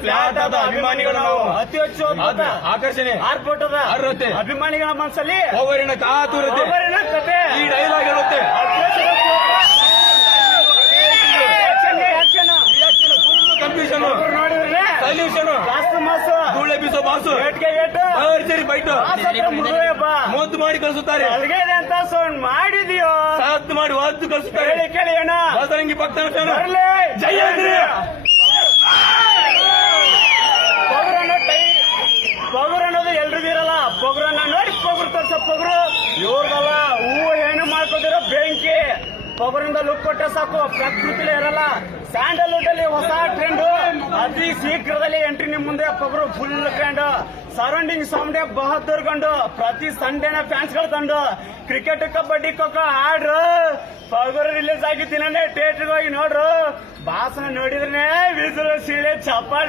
Flat ಆದ ಅಭಿಮಾನಿಗಳು ನಾವು. ಅತಿ ಹೆಚ್ಚು ಆಕರ್ಷಣೆ. ಆರ್ಭಟದ ಅರ್ಹತೆ. ಅಭಿಮಾನಿಗಳ ಮನಸ್ಸಲ್ಲಿ ಅವರಿನ ಕಾತುರತೆ. ಕತೆ. ಈ ಡೈಲಾಗ್ ಇರುತ್ತೆ ಕನ್ಫ್ಯೂಷನ್ ಸೊಲ್ಯೂಷನ್ ಜಾಸ್ತಿ ಮಾಸು. ಧೂಳೆ ಬೀಸೋ ಬಾಸು. ಏಟ್ಗೆ ಏಟು. ಭರ್ಜರಿ ಬೈಟು ಮಾಸ್ ಹತ್ರ ಮುಗಿದೋಯ ಬಾ. ಮುದ್ದು ಮಾಡಿ ಕಳಿಸುತ್ತಾರೆ. ಅಂತ ಸೌಂಡ್ ಮಾಡಿದೀಯೋ? ಸದ್ದು ಮಾಡಿ ವಾದ್ದು ಕಳಿಸುತ್ತಾರೆ. ಕೇಳಿ ಅಣ್ಣ. ಬಸರಂಗಿ ಭಕ್ತ ಬರ್ಲಿ. ಪೊಗರು. ಇವ್ರದಲ್ಲ ಹೂವು ಏನು ಮಾಡ್ಕೋದಿರೋ ಬೆಂಕಿ. ಪೊಗರಿಂದ ಲುಕ್ ಕೊಟ್ಟೆ ಸಾಕು, ಪ್ರಕೃತಿಲೇ ಇರಲ್ಲ. ಸ್ಯಾಂಡಲ್ವುಡ್ ಅಲ್ಲಿ ಹೊಸ ಟ್ರೆಂಡ್ ಅತಿ ಶೀಘ್ರದಲ್ಲಿ ಎಂಟ್ರಿ ನಿಮ್ ಮುಂದೆ Pogaru full trend surrounding sound Bahadur ಕಂಡು ಪ್ರತಿ ಸಂಡೇನ ಫ್ಯಾನ್ಸ್ಗಳು ತಂಡು ಕ್ರಿಕೆಟ್ ಕಬಡ್ಡಿ ಖೋಖೋ ಆಡ್ರು. ಪೊಗರು ರಿಲೀಸ್ ಆಗಿ ತಿನ್ನೇ ಥಿಯೇಟರ್ ಹೋಗಿ ನೋಡ್ರು. ಭಾಷಣ ನೋಡಿದ್ರೆ ವಿಜುವಲ್ ಸೀಳೆ ಚಪ್ಪಾಳೆ.